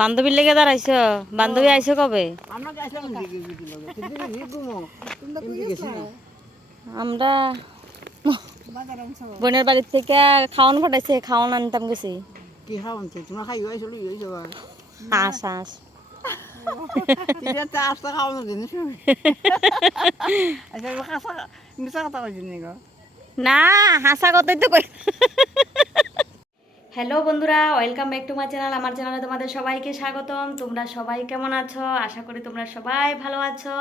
বান্ধবীর লেগে দাঁড়াইছ? বান্ধবী আইছো কবে? আমরা বোনের বাড়ির থেকে খাওয়ান পাঠাইছে, খাওয়ান আনতাম গেছি। কি খাওয়ান? তোমার খাই হয়েছিল হাঁস হাঁস খাওয়ানো জিনিস মিশা কথা কইছি নি গো? না, হাসা কথাই তো কই। হ্যালো বন্ধুরা, welcome back to my channel. আমার চ্যানেলে তোমাদের সবাইকে স্বাগতম। তোমরা সবাই কেমন আছো? আশা করি তোমরা সবাই ভালো আছো।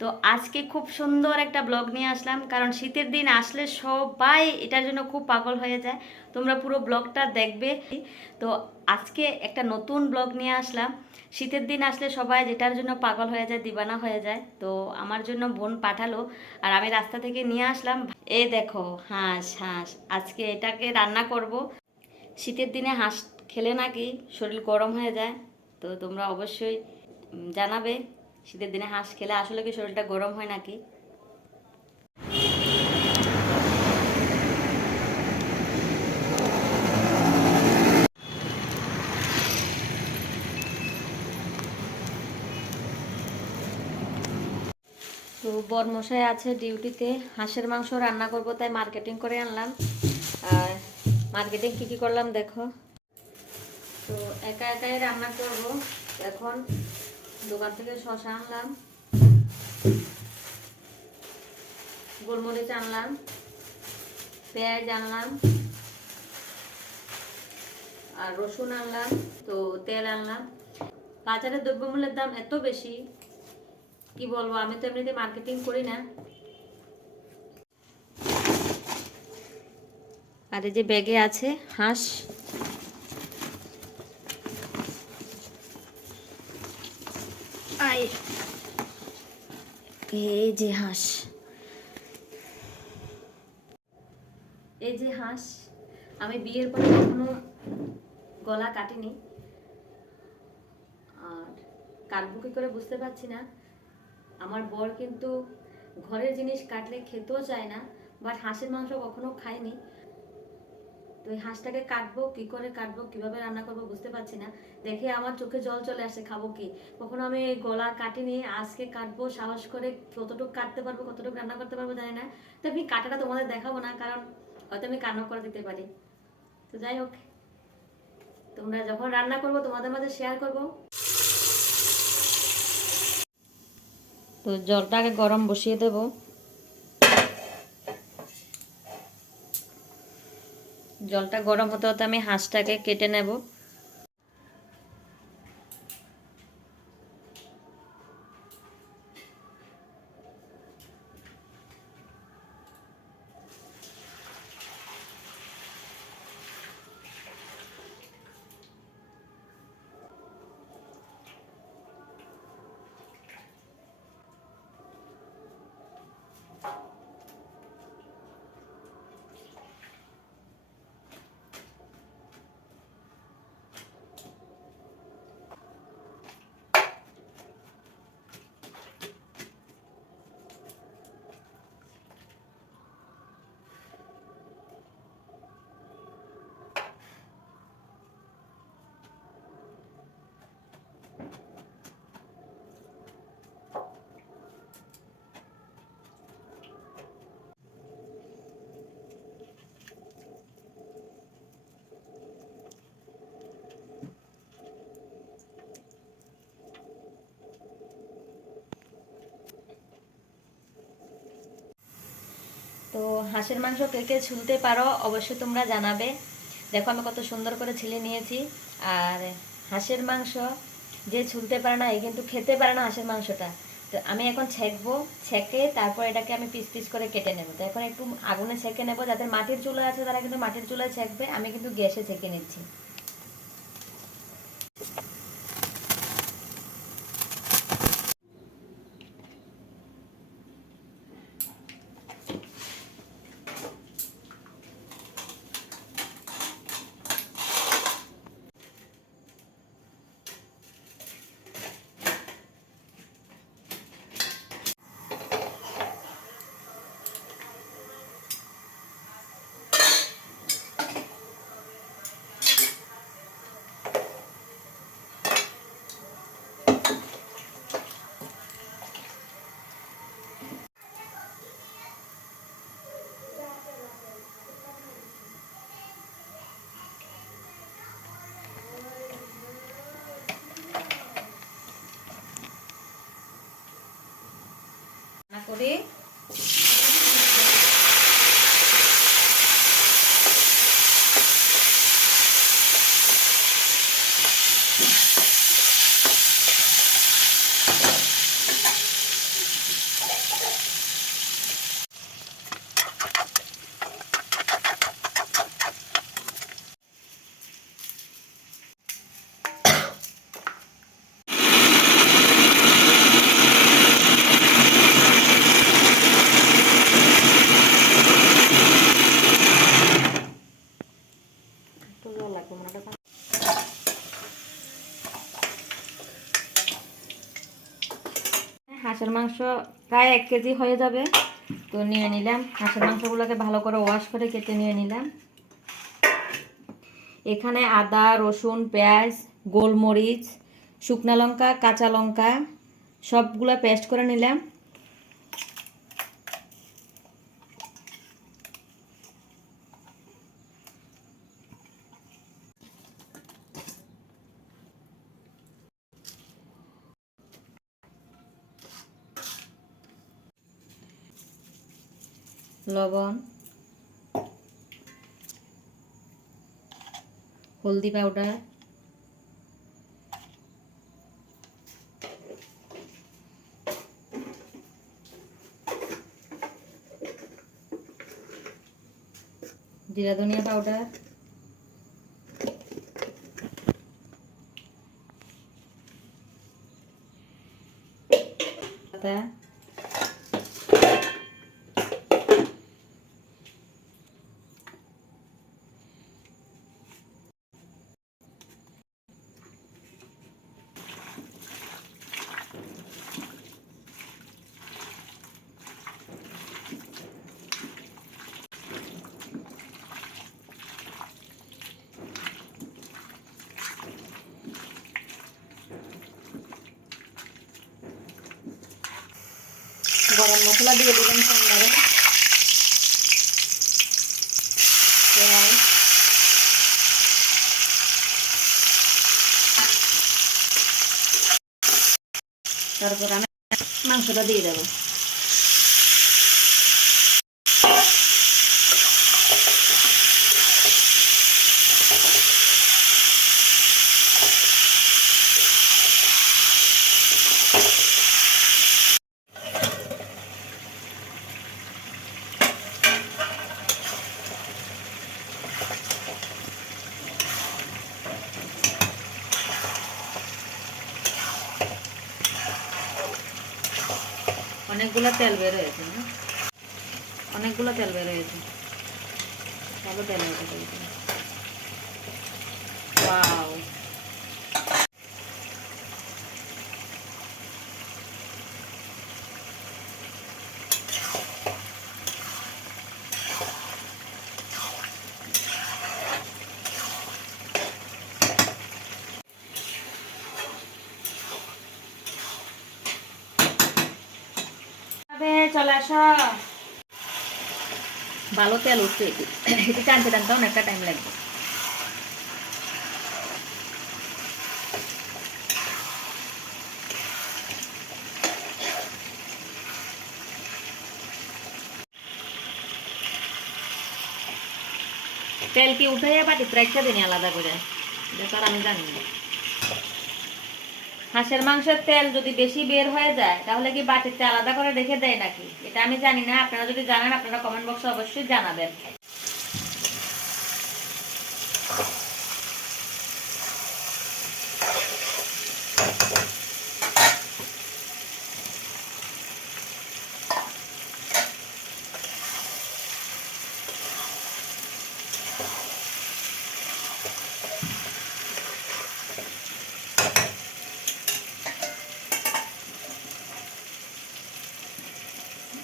তো আজকে খুব সুন্দর একটা ব্লগ নিয়ে আসলাম, কারণ শীতের দিন আসলে সবাই এটার জন্য খুব পাগল হয়ে যায়। তোমরা পুরো ব্লগটা দেখবে। তো আজকে একটা নতুন ব্লগ নিয়ে আসলাম। শীতের দিন আসলে সবাই যেটার জন্য পাগল হয়ে যায়, দিবানা হয়ে যায়। তো আমার জন্য বোন পাঠালো, আর আমি রাস্তা থেকে নিয়ে আসলাম। এই দেখো হাঁস হাঁস, আজকে এটাকে রান্না করব। শীতের দিনে হাঁস খেলে নাকি শরীর গরম হয়ে যায়। তো তোমরা অবশ্যই জানাবে শীতের দিনে হাঁস খেলে আসলে কি শরীরটা গরম হয় নাকি। তো বরমশাই আছে ডিউটিতে, হাঁসের মাংস রান্না করবো তাই মার্কেটিং করে আনলাম। আর মার্কেটিং কী কী করলাম দেখো। তো একা একাই রান্না করব। এখন দোকান থেকে শসা আনলাম, গোলমরিচ আনলাম, পেঁয়াজ আনলাম, আর রসুন আনলাম, তো তেল আনলাম। বাজারে দ্রব্যমূল্যের দাম এত বেশি, কি বলবো, আমি তো এমনিতে মার্কেটিং করি না। আর এই যে ব্যাগে আছে হাঁস। এই যে হাঁস, এই যে হাঁস। আমি বিয়ের পরে কখনো গলা কাটিনি, আর কাটবো কি করে বুঝতে পারছি না। আমার বর কিন্তু ঘরের জিনিস কাটলে খেতেও চায় না, বাট হাঁসের মাংস কখনো খায়নি। তো এই হাঁসটাকে কাটবো, কি করে কাটবো, কিভাবে রান্না করবো বুঝতে পারছি না। দেখে আমার চোখে জল চলে আসে, খাবো কি। কখনো আমি গলা কাটিনি, আজকে কাটবো সাহস করে। কতটুকু কাটতে পারবো, কতটুকু রান্না করতে পারবো জানি না। তো আমি কাটাটা তোমাদের দেখাবো না, কারণ হয়তো আমি কান্না করে দিতে পারি। তো যাই হোক, তোমরা যখন রান্না করবো তোমাদের মাঝে শেয়ার করবো। তো জলটাকে গরম বসিয়ে দেব। জলটা গরম হতে হতে আমি হাঁসটাকে কেটে নেব। তো হাঁসের মাংস কে কে ছুলতে পারো অবশ্যই তোমরা জানাবে। দেখো আমি কত সুন্দর করে ছিলে নিয়েছি। আর হাঁসের মাংস যে ছুলতে পারে না, এ কিন্তু খেতে পারে না হাঁসের মাংসটা। তো আমি এখন ছেঁকবো, ছেঁকে তারপর এটাকে আমি পিস পিস করে কেটে নেবো। তো এখন একটু আগুনে ছেঁকে নেবো। যাদের মাটির চুলা আছে তারা কিন্তু মাটির চুলায় ছেঁকবে, আমি কিন্তু গ্যাসে ছেঁকে নিচ্ছি। করি। হাঁসের মাংস প্রায় 1 কেজি হয়ে যাবে, তো নিয়ে নিলাম। হাঁসের মাংসগুলোকে ভালো করে ওয়াশ করে কেটে নিয়ে নিলাম। এখানে আদা, রসুন, পেঁয়াজ, গোলমরিচ, শুকনো লঙ্কা, কাঁচা লঙ্কা সবগুলো পেস্ট করে নিলাম। লবণ, হলদি পাউডার, জিরা ধনিয়া পাউডার, আদা, গরম মশলা দিয়ে দিলাম সম্বারে, পেঁয়াজ, তারপর আমি মাংসটা দিয়ে দেবো। অনেকগুলো তেল বের হয়েছে না, অনেকগুলো তেল বের হয়েছে, ভালো তেল হয়েছে। ওয়াও, চলে আসো। ভালো তেল উঠছে, এটি টানতে টানতে অনেকটা টাইম লাগবে। তেল কি উঠে পাটিতে রেখে দিনি আলাদা করে, ব্যাপার আমি জানি না। হাঁসের মাংসের তেল যদি বেশি বের হয়ে যায় তাহলে কি বাটিতে আলাদা করে রেখে দেয় নাকি, এটা আমি জানি না। আপনারা যদি জানেন আপনারা কমেন্ট বক্সে অবশ্যই জানাবেন।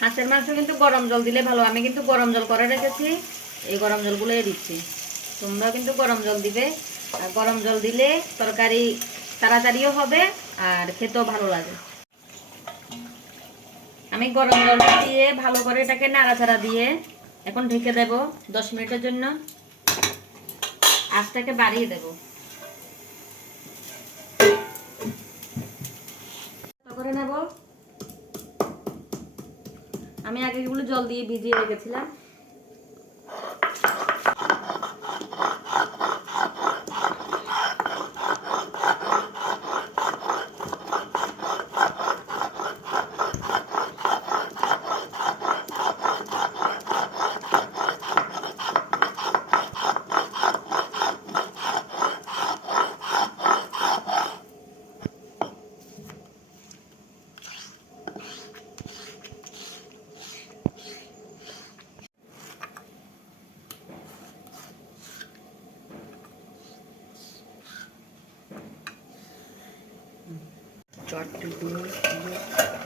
হাঁসের মাংস কিন্তু গরম জল দিলে ভালো, আমি কিন্তু গরম জল করে রেখেছি, এই গরম জলগুলোই দিচ্ছি। তোমরাও কিন্তু গরম জল দিবে, আর গরম জল দিলে তরকারি তাড়াতাড়িও হবে আর খেতেও ভালো লাগে। আমি গরম জল দিয়ে ভালো করে এটাকে নাড়াচাড়া দিয়ে এখন ঢেকে দেব 10 মিনিটের জন্য। আঁচটাকে বাড়িয়ে দেব করে নেব। আমি আগে এগুলো জল দিয়ে ভিজিয়ে রেখেছিলাম।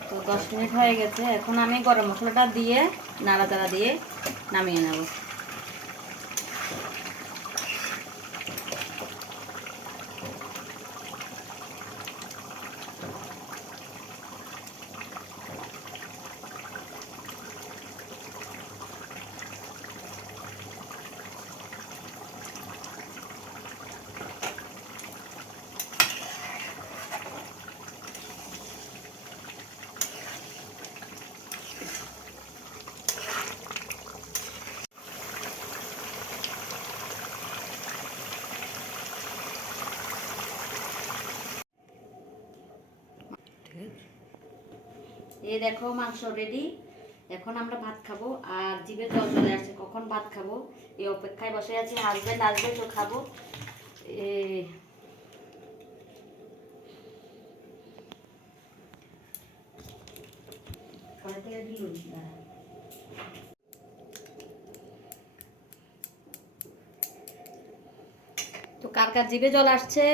তো 10 মিনিট হয়ে গেছে, এখন আমি গরম মশলাটা দিয়ে নাড়াচাড়া দিয়ে নামিয়ে নেব। এই দেখো মাংস রেডি। এখন আমরা ভাত খাবো, আর জিভে জল চলে আসছে, কখন ভাত খাবো এই অপেক্ষায় বসে আছি। হাজবেন্ড আসবে তো খাবো। তো কার কার জিভে জল আসছে?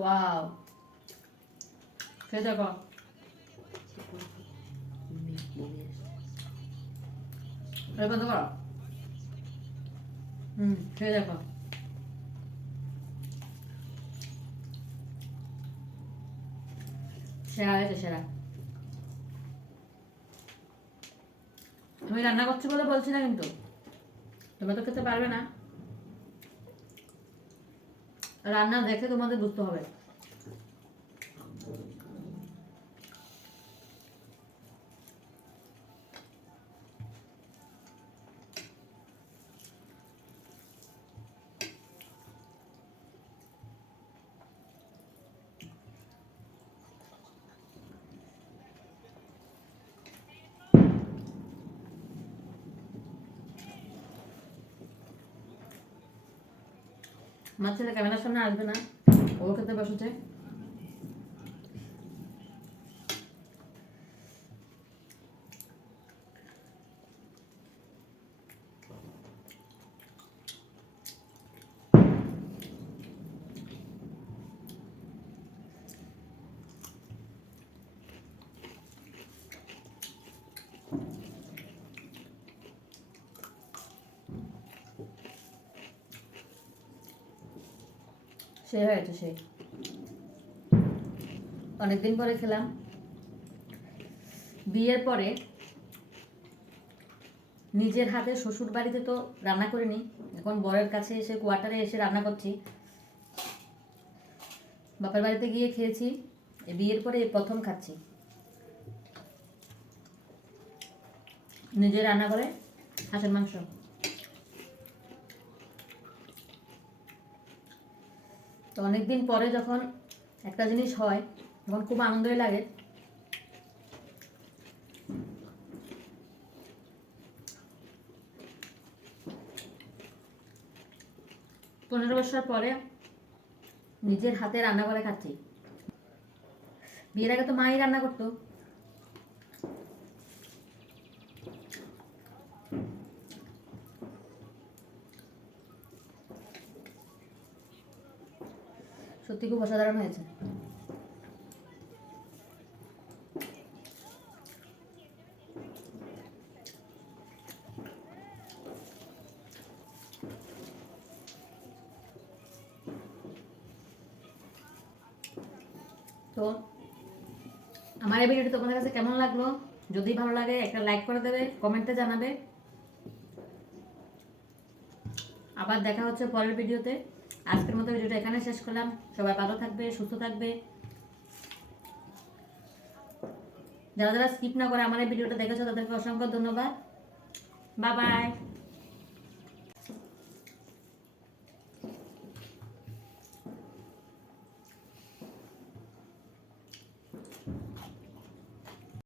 ওয়াও, খেয়ে দেখো। বন্ধ করো। খেয়ে দেখো। সেরা হয়েছে, সেরা। আমি রান্না করছি বলে বলছি না, কিন্তু তোমরা তো খেতে পারবে না। রান্না দেখে তোমাদের বুঝতে হবে। আমার ছেলে ক্যামেরার সামনে আসবে না, ও খেতে বসেছে। সে হয়েছে, সে অনেকদিন পরে খেলাম। বিয়ের পরে নিজের হাতে শ্বশুর বাড়িতে তো রান্না করিনি, এখন বরের কাছে এসে কোয়ার্টারে এসে রান্না করছি। বাপের বাড়িতে গিয়ে খেয়েছি, বিয়ের পরে প্রথম খাচ্ছি নিজে রান্না করে হাঁসের মাংস। তো অনেকদিন পরে যখন একটা জিনিস হয় তখন খুব আনন্দই লাগে। পনেরো বছর পরে নিজের হাতে রান্না করে খাচ্ছি। বিয়ের আগে তো মাই রান্না করতো। সত্যি খুব অসাধারণ হয়েছে। তো আমার এই ভিডিওটি তোমাদের কাছে কেমন লাগলো, যদি ভালো লাগে একটা লাইক করে দেবে, কমেন্টে জানাবে। আবার দেখা হচ্ছে পরের ভিডিওতে। আজকের মতো ভিডিওটা এখানে শেষ করলাম। সবাই ভালো থাকবে, সুস্থ থাকবে। যারা যারা স্কিপ না করে আমার এই ভিডিওটা দেখেছো তাদেরকে অসংখ্য ধন্যবাদ। Bye bye.